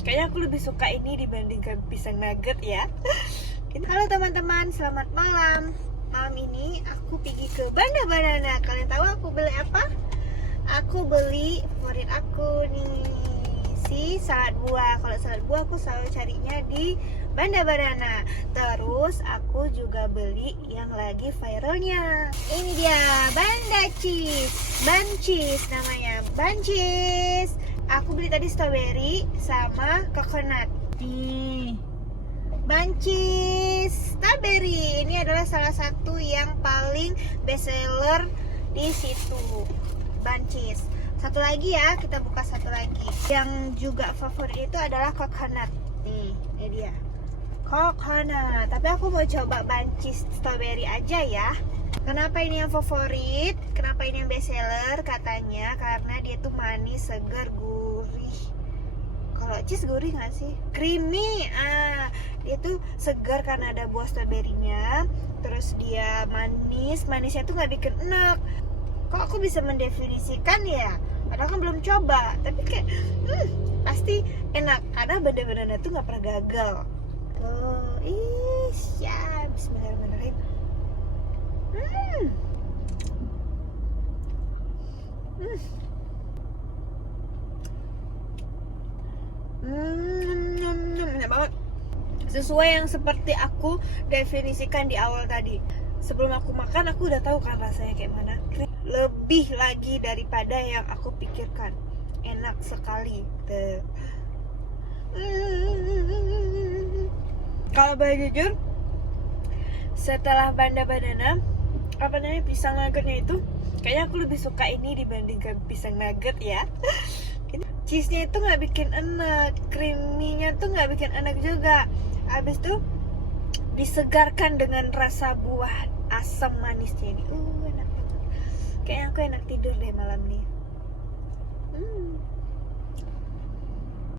Kayaknya aku lebih suka ini dibandingkan pisang nugget ya. Halo teman-teman, selamat malam. Malam ini aku pergi ke Banda Banana. Kalian tahu aku beli apa? Aku beli favorit aku nih, si salad buah. Kalau salad buah aku selalu carinya di Banda Banana. Terus aku juga beli yang lagi viralnya. Ini dia Banda Cheese, Bunchies namanya, Bunchies. Aku beli tadi strawberry sama coconut. Nih, Bunchies strawberry ini adalah salah satu yang paling best seller di situ. Bunchies. Satu lagi ya, kita buka satu lagi. Yang juga favorit itu adalah coconut. Nih, ini dia. Coconut. Tapi aku mau coba Bunchies strawberry aja ya. Kenapa ini yang favorit? Kenapa ini yang best seller? Katanya karena dia tuh manis, segar, gurih. Kalau cheese gurih nggak sih? Creamy. Dia tuh segar karena ada buah stroberinya. Terus dia manis. Manisnya tuh nggak bikin enak. Kok aku bisa mendefinisikan ya? Padahal kan belum coba. Tapi kayak pasti enak. Karena Banda-Banana tuh nggak pernah gagal. Oh, ya. Bismillahirrahmanirrahim. Enak banget. Sesuai yang seperti aku definisikan di awal tadi. Sebelum aku makan aku udah tahu kan rasanya kayak mana. Lebih lagi daripada yang aku pikirkan. Enak sekali. Kalau boleh jujur, setelah Banda Banana, apa namanya, pisang nuggetnya itu, kayaknya aku lebih suka ini dibandingkan pisang nugget ya. Cheese-nya itu nggak bikin enak, creamy-nya tuh nggak bikin enak juga. Habis itu disegarkan dengan rasa buah asam manisnya ini. Enak banget. Kayaknya aku enak tidur deh malam nih.